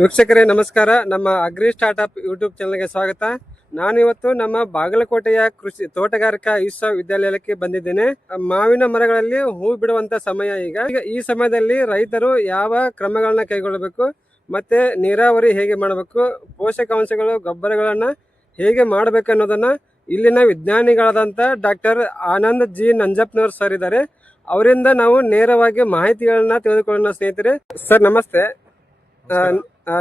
ವೀಕ್ಷಕರೇ ನಮಸ್ಕಾರ. ನಮ್ಮ ಅಗ್ರಿ ಸ್ಟಾರ್ಟ್ಅಪ್ ಯೂಟ್ಯೂಬ್ ಚಾನಲ್ಗೆ ಸ್ವಾಗತ. ನಾನಿವತ್ತು ನಮ್ಮ ಬಾಗಲಕೋಟೆಯ ಕೃಷಿ ತೋಟಗಾರಿಕಾ ವಿಶ್ವವಿದ್ಯಾಲಯಕ್ಕೆ ಬಂದಿದ್ದೇನೆ. ಮಾವಿನ ಮರಗಳಲ್ಲಿ ಹೂ ಬಿಡುವಂತ ಸಮಯ ಈಗ ಈ ಸಮಯದಲ್ಲಿ ರೈತರು ಯಾವ ಕ್ರಮಗಳನ್ನ ಕೈಗೊಳ್ಳಬೇಕು, ಮತ್ತೆ ನೀರಾವರಿ ಹೇಗೆ ಮಾಡಬೇಕು, ಪೋಷಕಾಂಶಗಳು ಗೊಬ್ಬರಗಳನ್ನ ಹೇಗೆ ಮಾಡಬೇಕು ಅನ್ನೋದನ್ನ ಇಲ್ಲಿನ ವಿಜ್ಞಾನಿಗಳಾದಂತ ಡಾಕ್ಟರ್ ಆನಂದ್ ಜಿ ನಂಜಪ್ಪನವರು ಸರ್ ಇದ್ದಾರೆ. ಅವರಿಂದ ನಾವು ನೇರವಾಗಿ ಮಾಹಿತಿಗಳನ್ನ ತಿಳಿದುಕೊಳ್ಳೋಣ. ಸ್ನೇಹಿತರೆ, ಸರ್ ನಮಸ್ತೆ.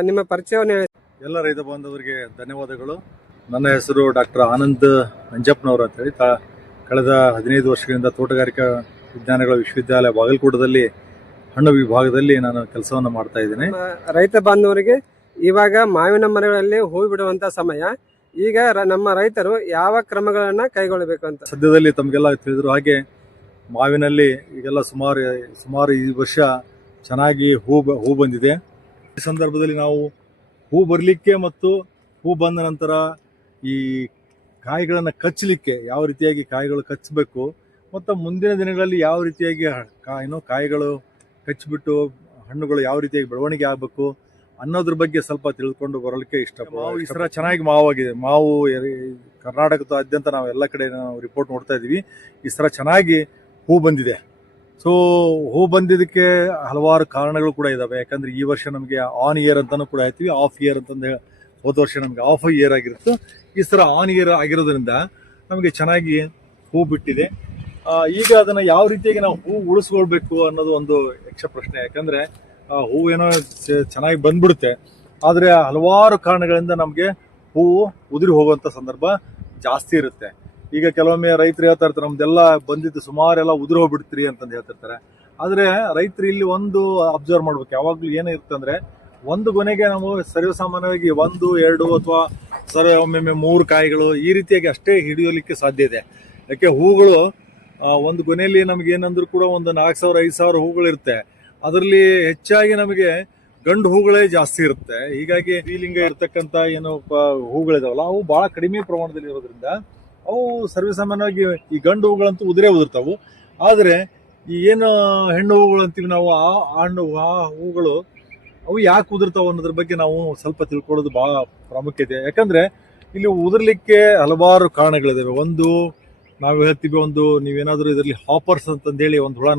ನಿಮ್ಮ ಪರಿಚಯವನ್ನು ಹೇಳಿ. ಎಲ್ಲ ರೈತ ಬಾಂಧವರಿಗೆ ಧನ್ಯವಾದಗಳು. ನನ್ನ ಹೆಸರು ಡಾಕ್ಟರ್ ಆನಂದ್ ನಂಜಪ್ಪನವರು ಅಂತ ಹೇಳಿ. ಕಳೆದ 15 ವರ್ಷಗಳಿಂದ ತೋಟಗಾರಿಕಾ ವಿಜ್ಞಾನಗಳ ವಿಶ್ವವಿದ್ಯಾಲಯ ಬಾಗಲಕೋಟದಲ್ಲಿ ಹಣ್ಣು ವಿಭಾಗದಲ್ಲಿ ನಾನು ಕೆಲಸವನ್ನು ಮಾಡ್ತಾ ಇದ್ದೇನೆ. ರೈತ ಬಾಂಧವರಿಗೆ ಇವಾಗ ಮಾವಿನ ಮರಗಳಲ್ಲಿ ಹೂ ಬಿಡುವಂತ ಸಮಯ. ಈಗ ನಮ್ಮ ರೈತರು ಯಾವ ಕ್ರಮಗಳನ್ನ ಕೈಗೊಳ್ಳಬೇಕು ಅಂತ ಸದ್ಯದಲ್ಲಿ ತಮಗೆಲ್ಲ ತಿಳಿದ್ರು ಹಾಗೆ ಮಾವಿನಲ್ಲಿ ಈಗೆಲ್ಲ ಸುಮಾರು ಈ ವರ್ಷ ಚೆನ್ನಾಗಿ ಹೂ ಬಂದಿದೆ. ಈ ಸಂದರ್ಭದಲ್ಲಿ ನಾವು ಹೂ ಬರಲಿಕ್ಕೆ ಮತ್ತು ಹೂ ಬಂದ ನಂತರ ಈ ಕಾಯಿಗಳನ್ನು ಕಚ್ಚಲಿಕ್ಕೆ ಯಾವ ರೀತಿಯಾಗಿ ಕಾಯಿಗಳು ಕಚ್ಚಬೇಕು ಮತ್ತು ಮುಂದಿನ ದಿನಗಳಲ್ಲಿ ಯಾವ ರೀತಿಯಾಗಿ ಕಾಯಿಗಳು ಕಚ್ಚಿಬಿಟ್ಟು ಹಣ್ಣುಗಳು ಯಾವ ರೀತಿಯಾಗಿ ಬೆಳವಣಿಗೆ ಆಗಬೇಕು ಅನ್ನೋದ್ರ ಬಗ್ಗೆ ಸ್ವಲ್ಪ ತಿಳ್ಕೊಂಡು ಬರಲಿಕ್ಕೆ ಮಾವು ಈ ಸಲ ಚೆನ್ನಾಗಿ ಮಾವಾಗಿದೆ. ಮಾವು ಕರ್ನಾಟಕದಾದ್ಯಂತ ನಾವು ಎಲ್ಲ ಕಡೆ ನಾವು ರಿಪೋರ್ಟ್ ನೋಡ್ತಾ ಇದ್ದೀವಿ. ಈ ಸಲ ಚೆನ್ನಾಗಿ ಹೂ ಬಂದಿದೆ. ಸೊ ಹೂ ಬಂದಿದ್ದಕ್ಕೆ ಹಲವಾರು ಕಾರಣಗಳು ಕೂಡ ಇದಾವೆ. ಯಾಕಂದ್ರೆ ಈ ವರ್ಷ ನಮಗೆ ಆನ್ ಇಯರ್ ಅಂತಾನು ಕೂಡ ಹೇಳ್ತೀವಿ, ಆಫ್ ಇಯರ್ ಅಂತಂದು. ಹೋದ ವರ್ಷ ನಮಗೆ ಆಫ್ ಇಯರ್ ಆಗಿರುತ್ತೆ, ಈ ಸಲ ಆನ್ ಇಯರ್ ಆಗಿರೋದ್ರಿಂದ ನಮಗೆ ಚೆನ್ನಾಗಿ ಹೂ ಬಿಟ್ಟಿದೆ. ಈಗ ಅದನ್ನ ಯಾವ ರೀತಿಯಾಗಿ ನಾವು ಹೂ ಉಳಿಸ್ಕೊಳ್ಬೇಕು ಅನ್ನೋದು ಒಂದು ಯಕ್ಷ ಪ್ರಶ್ನೆ. ಯಾಕಂದ್ರೆ ಹೂ ಏನೋ ಚೆನ್ನಾಗಿ ಬಂದ್ಬಿಡುತ್ತೆ, ಆದ್ರೆ ಹಲವಾರು ಕಾರಣಗಳಿಂದ ನಮಗೆ ಹೂವು ಉದುರಿ ಹೋಗುವಂತ ಸಂದರ್ಭ ಜಾಸ್ತಿ ಇರುತ್ತೆ. ಈಗ ಕೆಲವೊಮ್ಮೆ ರೈತರು ಹೇಳ್ತಾ ಇರ್ತಾರೆ, ನಮ್ದೆಲ್ಲ ಬಂದಿದ್ದು ಸುಮಾರೆಲ್ಲ ಉದುರಿ ಹೋಗ್ಬಿಡ್ತೀರಿ ಅಂತಂದು ಹೇಳ್ತಿರ್ತಾರೆ. ಆದ್ರೆ ರೈತರು ಇಲ್ಲಿ ಒಂದು ಅಬ್ಸರ್ವ್ ಮಾಡ್ಬೇಕು, ಯಾವಾಗ್ಲೂ ಏನಿರುತ್ತೆ ಅಂದ್ರೆ ಒಂದು ಗೊನೆಗೆ ನಾವು ಸರ್ವಸಾಮಾನ್ಯವಾಗಿ 1, 2 ಅಥವಾ ಒಮ್ಮೊಮ್ಮೆ 3 ಕಾಯಿಗಳು ಈ ರೀತಿಯಾಗಿ ಅಷ್ಟೇ ಹಿಡಿಯೋಲಿಕ್ಕೆ ಸಾಧ್ಯ ಇದೆ. ಯಾಕೆ ಹೂಗಳು ಒಂದು ಗೊನೆಯಲ್ಲಿ ನಮ್ಗೆ ಏನಂದ್ರೂ ಕೂಡ ಒಂದು 4,000 5,000 ಹೂಗಳು ಇರುತ್ತೆ. ಅದರಲ್ಲಿ ಹೆಚ್ಚಾಗಿ ನಮಗೆ ಗಂಡು ಹೂಗಳೇ ಜಾಸ್ತಿ ಇರುತ್ತೆ. ಹೀಗಾಗಿ ಫೀಲಿಂಗ್ ಇರ್ತಕ್ಕಂಥ ಏನು ಹೂಗಳಿದಾವಲ್ಲ ಅವು ಬಹಳ ಕಡಿಮೆ ಪ್ರಮಾಣದಲ್ಲಿ ಇರೋದ್ರಿಂದ ಅವು ಸರ್ವಸಾಮಾನ್ಯವಾಗಿ ಈ ಗಂಡು ಹೂಗಳಂತೂ ಉದುರ್ತಾವು. ಆದ್ರೆ ಈ ಏನು ಹೆಣ್ಣು ಹೂಗಳು ಅಂತೀವಿ ನಾವು, ಆ ಹೂಗಳು ಅವು ಯಾಕೆ ಉದುರ್ತಾವ ಅನ್ನೋದ್ರ ಬಗ್ಗೆ ನಾವು ಸ್ವಲ್ಪ ತಿಳ್ಕೊಳ್ಳೋದು ಬಹಳ ಪ್ರಾಮುಖ್ಯತೆ. ಯಾಕಂದ್ರೆ ಇಲ್ಲಿ ಉದುರ್ಲಿಕ್ಕೆ ಹಲವಾರು ಕಾರಣಗಳಿದಾವೆ. ಒಂದು ನಾವು ಹೇಳ್ತೀವಿ, ಒಂದು ನೀವೇನಾದ್ರೂ ಇದರಲ್ಲಿ ಹಾಪರ್ಸ್ ಅಂತಂದೇಳಿ ಒಂದು ಹುಳ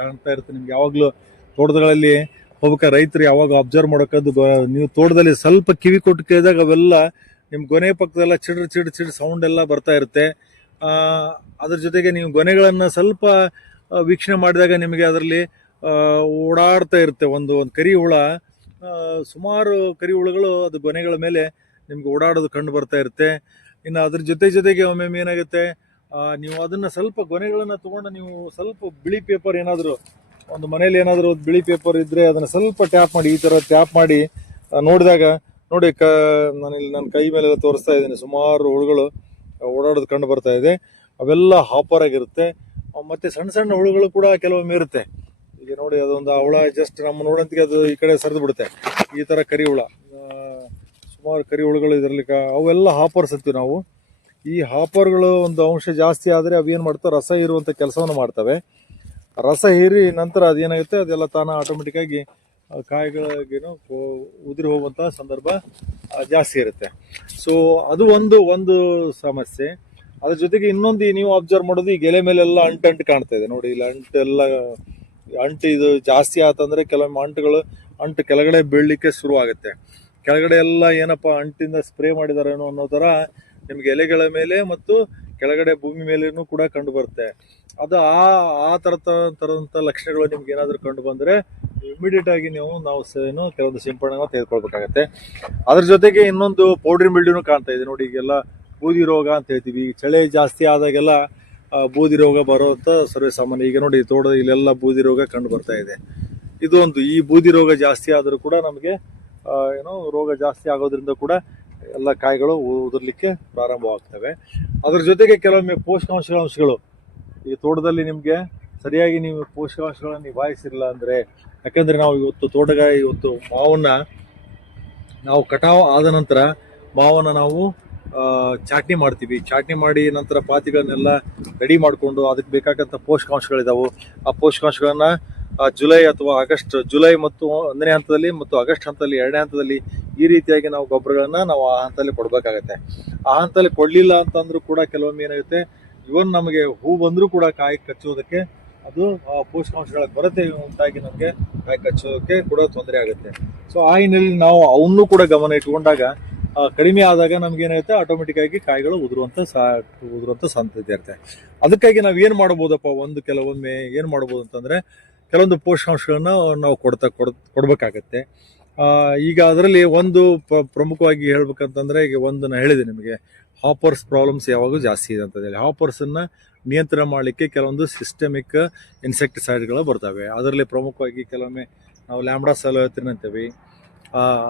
ಕಾಣ್ತಾ ಇರುತ್ತೆ ನಿಮ್ಗೆ. ಯಾವಾಗ್ಲೂ ತೋಟಗಳಲ್ಲಿ ಹೋಗ್ಬೇಕಾದ್ರೆ ರೈತರು ಯಾವಾಗ ಅಬ್ಸರ್ವ್ ಮಾಡೋಕ್ಕದ್ದು, ನೀವು ತೋಟದಲ್ಲಿ ಸ್ವಲ್ಪ ಕಿವಿ ಕೊಟ್ಟು ಕೇಳಿದಾಗ ಅವೆಲ್ಲ ನಿಮ್ ಗೊನೆ ಪಕ್ಕದೆಲ್ಲ ಚಿಡ್ ಸೌಂಡ್ ಎಲ್ಲ ಬರ್ತಾ ಇರುತ್ತೆ. ಅದ್ರ ಜೊತೆಗೆ ನೀವು ಗೊನೆಗಳನ್ನ ಸ್ವಲ್ಪ ವೀಕ್ಷಣೆ ಮಾಡಿದಾಗ ನಿಮಗೆ ಅದರಲ್ಲಿ ಓಡಾಡ್ತಾ ಇರುತ್ತೆ ಒಂದು ಕರಿ ಹುಳ. ಸುಮಾರು ಕರಿ ಹುಳುಗಳು ಅದು ಗೊನೆಗಳ ಮೇಲೆ ನಿಮ್ಗೆ ಓಡಾಡೋದು ಕಂಡು ಬರ್ತಾ ಇರುತ್ತೆ. ಇನ್ನು ಅದ್ರ ಜೊತೆಗೆ ಒಮ್ಮೆ ಏನಾಗುತ್ತೆ, ನೀವು ಅದನ್ನ ಸ್ವಲ್ಪ ಗೊನೆಗಳನ್ನ ತಗೊಂಡು ನೀವು ಸ್ವಲ್ಪ ಬಿಳಿ ಪೇಪರ್ ಏನಾದ್ರು ಒಂದು ಮನೇಲಿ ಏನಾದ್ರು ಬಿಳಿ ಪೇಪರ್ ಇದ್ರೆ ಅದನ್ನ ಸ್ವಲ್ಪ ಟ್ಯಾಪ್ ಮಾಡಿ, ಈ ತರ ಟ್ಯಾಪ್ ಮಾಡಿ ನೋಡಿದಾಗ ನೋಡಿ, ನಾನಿಲ್ಲಿ ನನ್ನ ಕೈ ಮೇಲೆ ತೋರಿಸ್ತಾ ಇದ್ದೀನಿ, ಸುಮಾರು ಹುಳುಗಳು ಓಡಾಡೋದು ಕಂಡು ಬರ್ತಾ ಇದೆ. ಅವೆಲ್ಲ ಹಾಪರ್ ಆಗಿರುತ್ತೆ. ಮತ್ತೆ ಸಣ್ಣ ಸಣ್ಣ ಹುಳುಗಳು ಕೂಡ ಕೆಲವೊಮ್ಮೆ ಇರುತ್ತೆ. ಈಗ ನೋಡಿ, ಅದೊಂದು ಹುಳ ಜಸ್ಟ್ ನಮ್ಮ ನೋಡಂತಿಗೆ ಅದು ಈ ಕಡೆ ಸರಿದು ಬಿಡುತ್ತೆ. ಈ ತರ ಕರಿ ಹುಳ, ಸುಮಾರು ಕರಿ ಹುಳುಗಳು ಇದರಲ್ಲಿ ಅವೆಲ್ಲ ಹಾಪರ್ಸ್ ಅಂತೀವಿ ನಾವು. ಈ ಹಾಪರ್ಗಳು ಒಂದು ಅಂಶ ಜಾಸ್ತಿ ಆದ್ರೆ ಅವೇನ್ ಮಾಡ್ತಾವೆ, ರಸ ಹೀರುವಂತ ಕೆಲಸವನ್ನು ಮಾಡ್ತವೆ. ರಸ ಹೀರಿ ನಂತರ ಅದೇನಾಗುತ್ತೆ, ಅದೆಲ್ಲ ತಾನ ಆಟೋಮೆಟಿಕ್ ಆಗಿ ಕಾಯಿಗಳಿಗೇನು ಉದುರಿ ಹೋಗುವಂತಹ ಸಂದರ್ಭ ಜಾಸ್ತಿ ಇರುತ್ತೆ. ಸೊ ಅದು ಒಂದು ಸಮಸ್ಯೆ. ಅದ್ರ ಜೊತೆಗೆ ಇನ್ನೊಂದು ನೀವು ಅಬ್ಸರ್ವ್ ಮಾಡೋದು, ಈ ಗೆಲೆ ಮೇಲೆಲ್ಲ ಅಂಟು ಕಾಣ್ತಾ ಇದೆ ನೋಡಿ. ಇಲ್ಲಿ ಅಂಟು ಇದು ಜಾಸ್ತಿ ಆತಂದ್ರೆ ಕೆಲವೊಮ್ಮೆ ಅಂಟು ಕೆಳಗಡೆ ಬೀಳಲಿಕ್ಕೆ ಶುರು ಆಗುತ್ತೆ. ಕೆಳಗಡೆ ಎಲ್ಲ ಏನಪ್ಪಾ ಅಂಟಿಂದ ಸ್ಪ್ರೇ ಮಾಡಿದಾರೇನೋ ಅನ್ನೋ ತರ ನಿಮ್ಗೆ ಎಲೆಗಳ ಮೇಲೆ ಮತ್ತು ಕೆಳಗಡೆ ಭೂಮಿ ಮೇಲೇನು ಕೂಡ ಕಂಡು ಬರುತ್ತೆ. ಅದು ಆ ತರದಂತ ಲಕ್ಷಣಗಳು ನಿಮ್ಗೆ ಏನಾದ್ರು ಕಂಡು ಬಂದ್ರೆ ಇಮಿಡಿಯೇಟ್ ಆಗಿ ನಾವು ಕೆಲವೊಂದು ಸಿಂಪಡಣೆ ತೆಗೆದುಕೊಳ್ಬೇಕಾಗತ್ತೆ. ಅದ್ರ ಜೊತೆಗೆ ಇನ್ನೊಂದು ಪೌಡ್ರಿ ಮಿಲ್ಡ್ಯೂನು ಕಾಣ್ತಾ ಇದೆ ನೋಡಿ. ಈಗೆಲ್ಲ ಬೂದಿ ರೋಗ ಅಂತ ಹೇಳ್ತೀವಿ. ಈಗ ಚಳಿ ಜಾಸ್ತಿ ಆದಾಗೆಲ್ಲ ಬೂದಿ ರೋಗ ಬರೋಂತ ಸರ್ವೇ ಸಾಮಾನ್ಯ. ಈಗ ನೋಡಿ, ತೋಟದ ಇಲ್ಲೆಲ್ಲ ಬೂದಿ ರೋಗ ಕಂಡು ಬರ್ತಾ ಇದೆ. ಇದು ಒಂದು, ಈ ಬೂದಿ ರೋಗ ಜಾಸ್ತಿ ಆದ್ರೂ ಕೂಡ ನಮಗೆ ರೋಗ ಜಾಸ್ತಿ ಆಗೋದ್ರಿಂದ ಕೂಡ ಎಲ್ಲ ಕಾಯಿಗಳು ಉದುರ್ಲಿಕ್ಕೆ ಪ್ರಾರಂಭವಾಗ್ತವೆ. ಅದ್ರ ಜೊತೆಗೆ ಕೆಲವೊಮ್ಮೆ ಪೋಷಕಾಂಶಗಳು ಈ ತೋಟದಲ್ಲಿ ನಿಮ್ಗೆ ಸರಿಯಾಗಿ ನೀವು ಪೋಷಕಾಂಶಗಳನ್ನು ನಿಭಾಯಿಸಿಲ್ಲ ಅಂದ್ರೆ, ಯಾಕಂದ್ರೆ ನಾವು ಇವತ್ತು ಮಾವನ್ನ ನಾವು ಕಟಾವು ಆದ ನಂತರ ಮಾವನ್ನ ನಾವು ಚಾಟ್ನಿ ಮಾಡ್ತೀವಿ. ಚಾಟ್ನಿ ಮಾಡಿ ನಂತರ ಪಾತಿಗಳನ್ನೆಲ್ಲ ರೆಡಿ ಮಾಡಿಕೊಂಡು ಅದಕ್ಕೆ ಬೇಕಾಗಂತ ಪೋಷಕಾಂಶಗಳಿದಾವು. ಆ ಪೋಷಕಾಂಶಗಳನ್ನ ಜುಲೈ ಅಥವಾ ಆಗಸ್ಟ್, ಜುಲೈ ಮತ್ತು 1ನೇ ಹಂತದಲ್ಲಿ ಮತ್ತು ಆಗಸ್ಟ್ ಹಂತದಲ್ಲಿ 2ನೇ ಹಂತದಲ್ಲಿ ಈ ರೀತಿಯಾಗಿ ನಾವು ಗೊಬ್ಬರಗಳನ್ನ ನಾವು ಆ ಹಂತದಲ್ಲಿ ಕೊಡ್ಬೇಕಾಗತ್ತೆ. ಆ ಹಂತದಲ್ಲಿ ಕೊಡ್ಲಿಲ್ಲ ಅಂತಂದ್ರೂ ಕೂಡ ಕೆಲವೊಮ್ಮೆ ಏನಾಗುತ್ತೆ, ಇವನ್ ನಮಗೆ ಹೂ ಬಂದ್ರೂ ಕೂಡ ಕಾಯಿ ಕಚ್ಚೋದಕ್ಕೆ ಅದು ಪೋಷಕಾಂಶಗಳ ಕೊರತೆ ಉಂಟಾಗಿ ನಮಗೆ ಕಾಯಿ ಕಚ್ಚೋದಕ್ಕೆ ಕೂಡ ತೊಂದರೆ ಆಗುತ್ತೆ. ಸೊ ಆ ಹಿನ್ನೆಲೆಯಲ್ಲಿ ನಾವು ಅವನ್ನೂ ಕೂಡ ಗಮನ ಇಟ್ಕೊಂಡಾಗ ಕಡಿಮೆ ಆದಾಗ ನಮ್ಗೆ ಏನಾಗುತ್ತೆ, ಆಟೋಮೆಟಿಕ್ ಆಗಿ ಕಾಯಿಗಳು ಉದುರುವಂತ ಸಾಧ್ಯತೆ ಇರುತ್ತೆ. ಅದಕ್ಕಾಗಿ ನಾವ್ ಏನ್ ಮಾಡಬಹುದಪ್ಪ, ಕೆಲವೊಮ್ಮೆ ಏನ್ ಮಾಡಬಹುದು ಅಂತಂದ್ರೆ ಕೆಲವೊಂದು ಪೋಷಕಾಂಶಗಳನ್ನ ನಾವು ಕೊಡ್ಬೇಕಾಗತ್ತೆ. ಈಗ ಅದರಲ್ಲಿ ಒಂದು ಪ್ರಮುಖವಾಗಿ ಹೇಳ್ಬೇಕಂತಂದ್ರೆ, ಈಗ ನಾ ಹೇಳಿದೆ ನಿಮಗೆ, ಹಾಪರ್ಸ್ ಪ್ರಾಬ್ಲಮ್ಸ್ ಯಾವಾಗೂ ಜಾಸ್ತಿ ಇದೆ ಅಂತ ಹೇಳಿ. ಹಾಪರ್ಸ್ ಅನ್ನ ನಿಯಂತ್ರಣ ಮಾಡಲಿಕ್ಕೆ ಕೆಲವೊಂದು ಸಿಸ್ಟಮಿಕ್ ಇನ್ಸೆಕ್ಟಿಸೈಡ್ಗಳು ಬರ್ತವೆ. ಅದರಲ್ಲಿ ಪ್ರಮುಖವಾಗಿ ಕೆಲವೊಮ್ಮೆ ನಾವು ಲ್ಯಾಂಬ್ಡಾ ಸಲೋಥ್ರಿನ್ ಅಂತೀವಿ,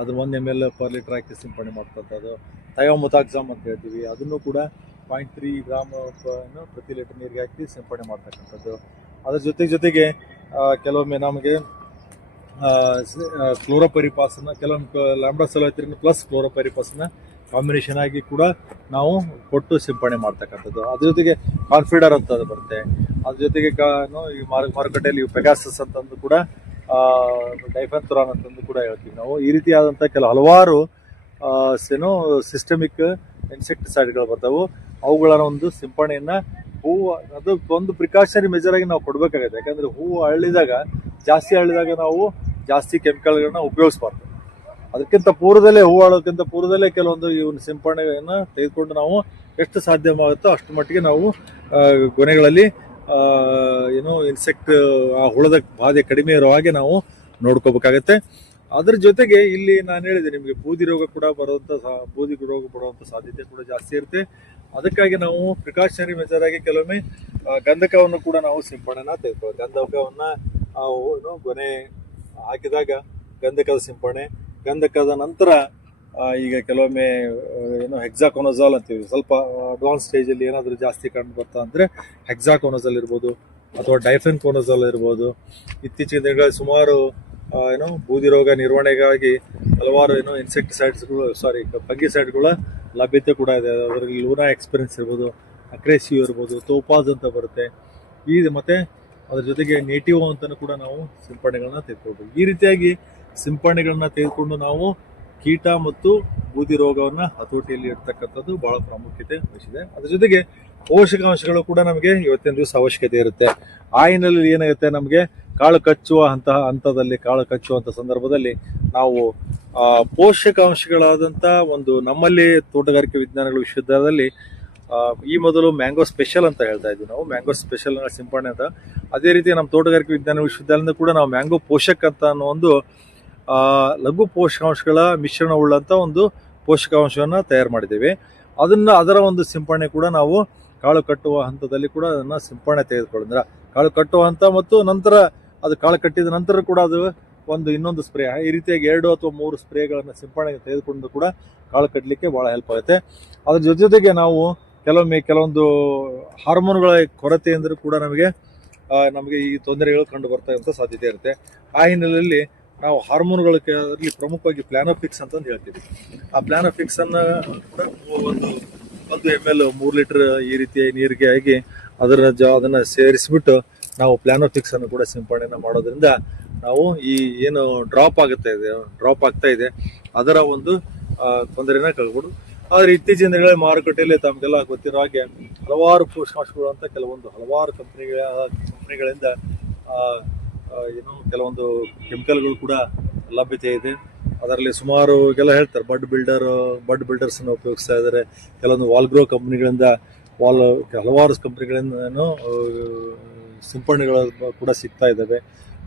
ಅದನ್ನ 1 ml ಪರ್ ಲೀಟರ್ ಹಾಕಿ ಸಿಂಪಡಣೆ ಮಾಡ್ತಕ್ಕಂಥದ್ದು. ಥಯೋಮುತಾಕ್ಸಾಮ್ ಅಂತ ಹೇಳ್ತೀವಿ, ಅದನ್ನು ಕೂಡ 0.3 ಗ್ರಾಮ್ ಪ್ರತಿ ಲೀಟರ್ ನೀರಿಗೆ ಹಾಕಿ ಸಿಂಪಡಣೆ ಮಾಡ್ತಕ್ಕಂಥದ್ದು. ಅದ್ರ ಜೊತೆಗೆ ಕೆಲವೊಮ್ಮೆ ನಮಗೆ ಕ್ಲೋರೋಪೈರಿಪಾಸನ್ನ, ಕೆಲವೊಂದು ಲ್ಯಾಂಬ್ಡಾ ಸಲೋಥ್ರಿನ್ ಪ್ಲಸ್ ಕ್ಲೋರೋಪೈರಿಪಾಸನ್ನ ಕಾಂಬಿನೇಷನ್ ಆಗಿ ಕೂಡ ನಾವು ಕೊಟ್ಟು ಸಿಂಪಡಣೆ ಮಾಡ್ತಕ್ಕಂಥದ್ದು. ಅದ್ರ ಜೊತೆಗೆ ಕಾನ್ಫಿಡರ್ ಅಂತ ಬರುತ್ತೆ. ಅದ್ರ ಜೊತೆಗೆ ಈ ಮಾರುಕಟ್ಟೆಯಲ್ಲಿ ಪೆಗಾಸಸ್ ಅಂತಂದು ಕೂಡ ಡೈಫೆನ್ಥುರಾನ್ ಅಂತಂದು ಕೂಡ ಹೇಳ್ತೀವಿ ನಾವು. ಈ ರೀತಿಯಾದಂಥ ಹಲವಾರು ಸಿಸ್ಟಮಿಕ್ ಇನ್ಸೆಕ್ಟಿಸೈಡ್ಗಳು ಬರ್ತಾವೆ. ಅವುಗಳ ಒಂದು ಸಿಂಪಡಣೆಯನ್ನ ಹೂವು, ಅದು ಒಂದು ಪ್ರಿಕಾಷನರಿ ಮೆಜರ್ ಆಗಿ ನಾವು ಕೊಡ್ಬೇಕಾಗುತ್ತೆ. ಯಾಕಂದ್ರೆ ಹೂವು ಜಾಸ್ತಿ ನಾವು ಜಾಸ್ತಿ ಕೆಮಿಕಲ್ಗಳನ್ನ ಉಪಯೋಗಿಸಬಾರ್ದು. ಅದಕ್ಕಿಂತ ಪೂರ್ವದಲ್ಲೇ, ಹೂ ಅಳೋಕ್ಕಿಂತ ಪೂರ್ವದಲ್ಲೇ ಕೆಲವೊಂದು ಇವನ್ನ ಸಿಂಪಡಣೆಯನ್ನ ತೆಗೆದುಕೊಂಡು ನಾವು ಎಷ್ಟು ಸಾಧ್ಯವಾಗುತ್ತೋ ಅಷ್ಟು ಮಟ್ಟಿಗೆ ನಾವು ಗೊನೆಗಳಲ್ಲಿ ಇನ್ಸೆಕ್ಟ್, ಆ ಹುಳದ ಬಾಧೆ ಕಡಿಮೆ ಇರೋ ಹಾಗೆ ನಾವು ನೋಡ್ಕೋಬೇಕಾಗತ್ತೆ. ಅದ್ರ ಜೊತೆಗೆ ಇಲ್ಲಿ ನಾನು ಹೇಳಿದೆ ನಿಮಗೆ, ಬೂದಿ ರೋಗ ಬರುವಂತ ಸಾಧ್ಯತೆ ಕೂಡ ಜಾಸ್ತಿ ಇರುತ್ತೆ. ಅದಕ್ಕಾಗಿ ನಾವು ಪ್ರಿಕಾಷನರಿ ಮೆಜರ್ ಆಗಿ ಕೆಲವೊಮ್ಮೆ ಗಂಧಕವನ್ನು ಕೂಡ ನಾವು ಸಿಂಪಡಣೆನ ತೆಗೆದುಕೊಳ್ಳೋದು. ಗಂಧಕವನ್ನ ಗೊನೆ ಹಾಕಿದಾಗ ಗಂಧಕದ ಸಿಂಪಡಣೆ, ಗಂಧಕದ ನಂತರ ಈಗ ಕೆಲವೊಮ್ಮೆ ಹೆಕ್ಸಾಕೊನಜಾಲ್ ಅಂತೀವಿ. ಸ್ವಲ್ಪ ಅಡ್ವಾನ್ಸ್ ಸ್ಟೇಜಲ್ಲಿ ಏನಾದರೂ ಜಾಸ್ತಿ ಕಂಡು ಬರ್ತಾ ಅಂದ್ರೆ ಹೆಕ್ಸಾಕೊನಜಾಲ್ ಇರ್ಬೋದು ಅಥವಾ ಡೈಫೆನ್ಕೊನಜಾಲ್ ಇರ್ಬೋದು. ಇತ್ತೀಚಿನ ದಿನಗಳಲ್ಲಿ ಸುಮಾರು ಬೂದಿ ರೋಗ ನಿರ್ವಹಣೆಗಾಗಿ ಹಲವಾರು ಫಂಗಿಸೈಡ್ಗಳ ಲಭ್ಯತೆ ಕೂಡ ಇದೆ. ಅದರಲ್ಲಿ ಲೂನಾ ಎಕ್ಸ್ಪೀರಿಯನ್ಸ್ ಇರ್ಬೋದು, ಅಕ್ರೇಸಿಯೋ ಇರ್ಬೋದು, ತೋಪಾಜ್ ಅಂತ ಬರುತ್ತೆ. ಮತ್ತೆ ಅದ್ರ ಜೊತೆಗೆ ನೇಟಿವ್ ಅಂತಾನು ಕೂಡ ನಾವು ಸಿಂಪಡಣೆಗಳನ್ನ ತೆಗೆದುಕೊಳ್ಬೋದು. ಈ ರೀತಿಯಾಗಿ ಸಿಂಪಡಣೆಗಳನ್ನ ತೆಗೆದುಕೊಂಡು ನಾವು ಕೀಟ ಮತ್ತು ಬೂದಿ ರೋಗವನ್ನ ಹತೋಟಿಯಲ್ಲಿ ಇರ್ತಕ್ಕಂಥದ್ದು ಬಹಳ ಪ್ರಾಮುಖ್ಯತೆ ವಹಿಸಿದೆ. ಅದ್ರ ಜೊತೆಗೆ ಪೋಷಕಾಂಶಗಳು ಕೂಡ ನಮಗೆ ಇವತ್ತಿನ ದಿವಸ ಅವಶ್ಯಕತೆ ಇರುತ್ತೆ. ಆ ಹಿನ್ನೆಲೆಯಲ್ಲಿ ಏನಾಗುತ್ತೆ, ನಮಗೆ ಕಾಳು ಕಚ್ಚುವಂತ ಸಂದರ್ಭದಲ್ಲಿ ನಾವು ಪೋಷಕಾಂಶಗಳಾದಂಥ ನಮ್ಮಲ್ಲಿ ತೋಟಗಾರಿಕೆ ವಿಜ್ಞಾನಗಳ ವಿಶ್ವವಿದ್ಯಾಲಯದಲ್ಲಿ ಈ ಮೊದಲು ಮ್ಯಾಂಗೋ ಸ್ಪೆಷಲ್ ಅಂತ ಹೇಳ್ತಾ ಇದ್ವಿ ನಾವು, ಮ್ಯಾಂಗೋ ಸ್ಪೆಷಲ್ ಸಿಂಪಡಣೆ ಅಂತ. ಅದೇ ರೀತಿ ನಮ್ಮ ತೋಟಗಾರಿಕೆ ವಿಜ್ಞಾನ ವಿಶ್ವವಿದ್ಯಾಲಯದಿಂದ ಕೂಡ ನಾವು ಮ್ಯಾಂಗೋ ಪೋಷಕ್ ಅಂತ ಅನ್ನೋ ಒಂದು ಲಘು ಪೋಷಕಾಂಶಗಳ ಮಿಶ್ರಣ ಉಳ್ಳಂತ ಒಂದು ಪೋಷಕಾಂಶವನ್ನ ತಯಾರು ಮಾಡಿದ್ದೇವೆ. ಅದರ ಒಂದು ಸಿಂಪಡಣೆ ಕೂಡ ನಾವು ಕಾಳು ಕಟ್ಟುವ ಹಂತದಲ್ಲಿ ಕೂಡ ಅದನ್ನ ಸಿಂಪಡಣೆ ತೆಗೆದುಕೊಳ್ಳೋದ್ರ, ಕಾಳು ಕಟ್ಟುವ ಹಂತ ಮತ್ತು ನಂತರ ಅದು ಕಾಳು ಕಟ್ಟಿದ ನಂತರ ಕೂಡ ಅದು ಇನ್ನೊಂದು ಸ್ಪ್ರೇ, ಈ ರೀತಿಯಾಗಿ 2 ಅಥವಾ 3 ಸ್ಪ್ರೇಗಳನ್ನ ಸಿಂಪಡಣೆ ತೆಗೆದುಕೊಂಡು ಕೂಡ ಕಾಳು ಕಟ್ಟಲಿಕ್ಕೆ ಬಹಳ ಹೆಲ್ಪ್ ಆಗುತ್ತೆ. ಅದ್ರ ಜೊತೆಗೆ ನಾವು ಕೆಲವೊಂದು ಹಾರ್ಮೋನ್ಗಳ ಕೊರತೆಯಿಂದ ಕೂಡ ನಮಗೆ ಈ ತೊಂದರೆಗಳು ಕಂಡು ಬರ್ತಾ ಇರುವಂತ ಸಾಧ್ಯತೆ ಇರುತ್ತೆ. ಆ ಹಿನ್ನೆಲೆಯಲ್ಲಿ ನಾವು ಹಾರ್ಮೋನ್ಗಳಲ್ಲಿ ಪ್ರಮುಖವಾಗಿ ಪ್ಲಾನೋಫಿಕ್ಸ್ ಅಂತಂದು ಹೇಳ್ತೀವಿ. ಆ ಪ್ಲಾನೋಫಿಕ್ಸ್ ಅನ್ನ ಕೂಡ 1 ml 3 ಲೀಟರ್ ಈ ರೀತಿಯ ನೀರಿಗೆ ಆಗಿ ಅದನ್ನ ಸೇರಿಸ್ಬಿಟ್ಟು ನಾವು ಪ್ಲಾನೋಫಿಕ್ಸ್ ಅನ್ನು ಕೂಡ ಸಿಂಪಡಣೆನ ಮಾಡೋದ್ರಿಂದ ನಾವು ಈ ಏನು ಡ್ರಾಪ್ ಆಗ್ತಾ ಇದೆ ಅದರ ಒಂದು ತೊಂದರೆನ ಕಳ್ಕೊಂಡು. ಆದ್ರೆ ಇತ್ತೀಚಿನ ದಿನಗಳಲ್ಲಿ ಮಾರುಕಟ್ಟೆಯಲ್ಲಿ ತಮಗೆಲ್ಲ ಗೊತ್ತಿರೋ ಹಾಗೆ ಹಲವಾರು ಪೋಷಕಾಂಶಗಳು ಅಂತ ಹಲವಾರು ಕಂಪನಿಗಳಿಂದ ಕೆಲವೊಂದು ಕೆಮಿಕಲ್ಗಳು ಕೂಡ ಲಭ್ಯತೆ ಇದೆ. ಅದರಲ್ಲಿ ಸುಮಾರು ಎಲ್ಲ ಹೇಳ್ತಾರೆ, ಬಡ್ ಬಿಲ್ಡರ್ಸ್ ಅನ್ನು ಉಪಯೋಗಿಸ್ತಾ ಇದ್ದಾರೆ. ಕೆಲವೊಂದು ವಾಲ್ಗ್ರೋ ಕಂಪನಿಗಳಿಂದ ಹಲವಾರು ಕಂಪನಿಗಳಿಂದ ಸಿಂಪಡಣೆಗಳು ಕೂಡ ಸಿಗ್ತಾ ಇದ್ದಾವೆ.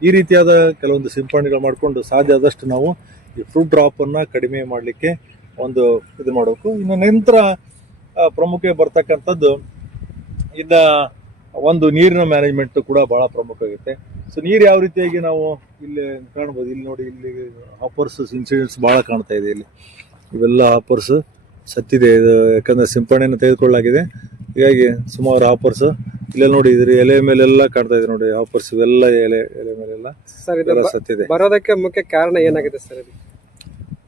ಈ ರೀತಿಯಾದ ಕೆಲವೊಂದು ಸಿಂಪಡಣೆಗಳು ಮಾಡಿಕೊಂಡು ಸಾಧ್ಯ ಆದಷ್ಟು ನಾವು ಈ ಫ್ರೂಟ್ ಡ್ರಾಪ್ ಅನ್ನ ಕಡಿಮೆ ಮಾಡಲಿಕ್ಕೆ ಇದು ಮಾಡಬೇಕು. ಇನ್ನು ನಂತರ ಪ್ರಮುಖ ಬರ್ತಕ್ಕಂಥದ್ದು ನೀರಿನ ಮ್ಯಾನೇಜ್ಮೆಂಟ್ ಕೂಡ ಬಹಳ ಪ್ರಮುಖ ಆಗುತ್ತೆ. ಸೊ ನೀರು ಯಾವ ರೀತಿಯಾಗಿ ನಾವು ಇಲ್ಲಿ ಕಾಣ್ಬೋದು, ಇಲ್ಲಿ ನೋಡಿ, ಇಲ್ಲಿ ಹಾಪರ್ಸ್ ಇನ್ಸಿಡೆಂಟ್ಸ್ ಬಹಳ ಕಾಣ್ತಾ ಇದೆ. ಇಲ್ಲಿ ಇವೆಲ್ಲ ಹಾಪರ್ಸ್ ಸತ್ತಿದೆ, ಯಾಕಂದ್ರೆ ಸಿಂಪಡಣೆಯನ್ನು ತೆಗೆದುಕೊಳ್ಳಲಾಗಿದೆ. ಹೀಗಾಗಿ ಸುಮಾರು ಹಾಪರ್ಸ್ ಇಲ್ಲೆಲ್ಲ ನೋಡಿ, ಇದ್ರ ಎಲೆ ಮೇಲೆಲ್ಲ ಕಾಣ್ತಾ ಇದೆ ನೋಡಿ, ಹಾಪರ್ಸ್ ಇವೆಲ್ಲ ಎಲೆ ಮೇಲೆಲ್ಲ ಸತ್ತಿದೆ. ಬರೋದಕ್ಕೆ ಮುಖ್ಯ ಕಾರಣ ಏನಾಗಿದೆ ಸರ್?